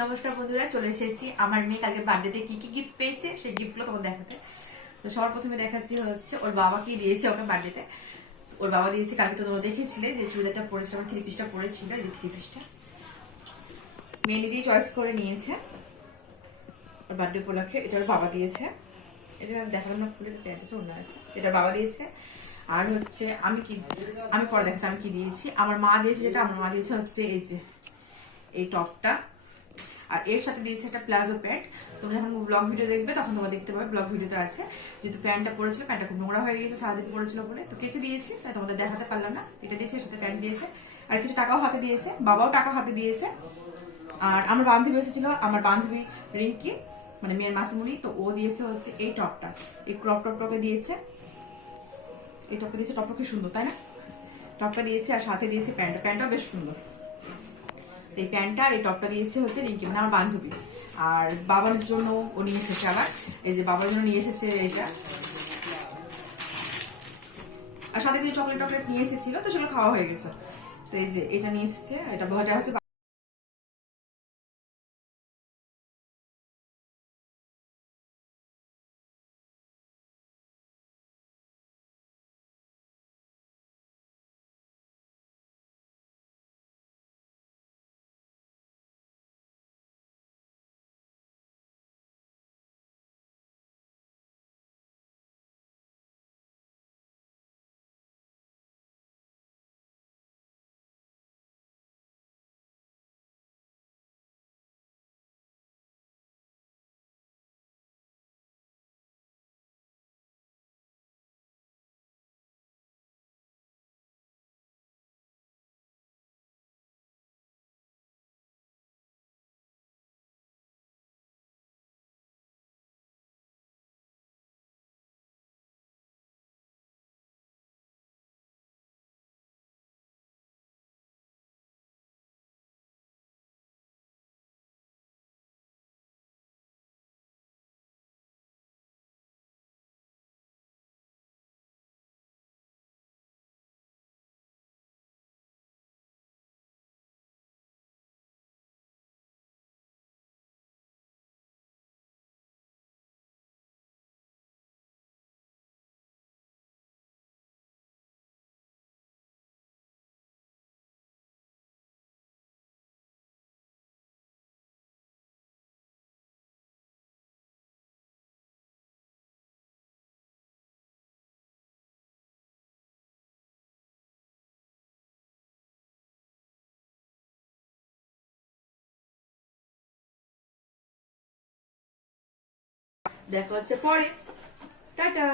নমস্কার বন্ধুরা, চলে এসেছি আমার মেয়ে কালকে বার্থডেতে কি কি গিফট পেয়েছে সেই গিফটগুলো তোমাদের দেখাতে। তো সবার প্রথমে দেখাচ্ছি হচ্ছে ওর বাবা কি দিয়েছে ওকে বার্থডেতে। ওর বাবা দিয়েছে, কালকে তো তোমরা দেখেছিলে যে চুড়িদারটা পরেছিল, আমার থ্রি পিসটা পরেছিল, এই থ্রি পিসটা মেয়ে নিজেই চয়েস করে নিয়েছে ওর বার্থডে উপলক্ষে। এটা ওর বাবা দিয়েছে, এটা দেখালাম না, খুলে প্যান্ট আছে, অন্য আছে, এটা বাবা দিয়েছে। আর হচ্ছে আমি পরে দেখাচ্ছি আমি কি দিয়েছি। আমার মা দিয়েছে, যেটা আমার মা দিয়েছে হচ্ছে এই যে এই টপটা, আর এর সাথে দিয়েছে একটা প্লাজো প্যান্ট। তোমরা যখন ব্লগ ভিডিও দেখবে তখন তোমরা দেখতে পাবে, ব্লগ ভিডিওতে আছে। যেহেতু প্যান্টটা পরেছিল, প্যান্টটা খুব নোংরা হয়ে গেছে সারাদিন পরেছিল বলে, তো কেচে দিয়েছি, তাই তোমাদের দেখাতে পারলাম না। এটা দিয়েছে, এর সাথে প্যান্ট দিয়েছে, আর কিছু টাকাও হাতে দিয়েছে, বাবাও টাকা হাতে দিয়েছে। আর আমার বান্ধবী এসেছিল, আমার বান্ধবী রিঙ্কি, মানে মেয়ের মাসিমুনি, তো ও দিয়েছে হচ্ছে এই টপটা, এই ক্রপ টপটাকে দিয়েছে। এই টপটা দিয়েছে, টপটা খুব সুন্দর তাই না? টপটা দিয়েছে আর সাথে দিয়েছে প্যান্টটা, প্যান্টটাও বেশ সুন্দর। এই প্যান্টটা আর এই টপটা দিয়েছে হচ্ছে রিঙ্কি, মানে আমার বান্ধবী। আর বাবার জন্য ও নিয়ে এসেছে আবার, এই যে বাবার জন্য নিয়ে এসেছে এটা, আর সাথে কিছু চকলেট টকলেট নিয়ে এসেছিল, তো সেগুলো খাওয়া হয়ে গেছে। তো এই যে এটা নিয়ে এসেছে, এটা হচ্ছে দেখা হচ্ছে পরে। টাটা।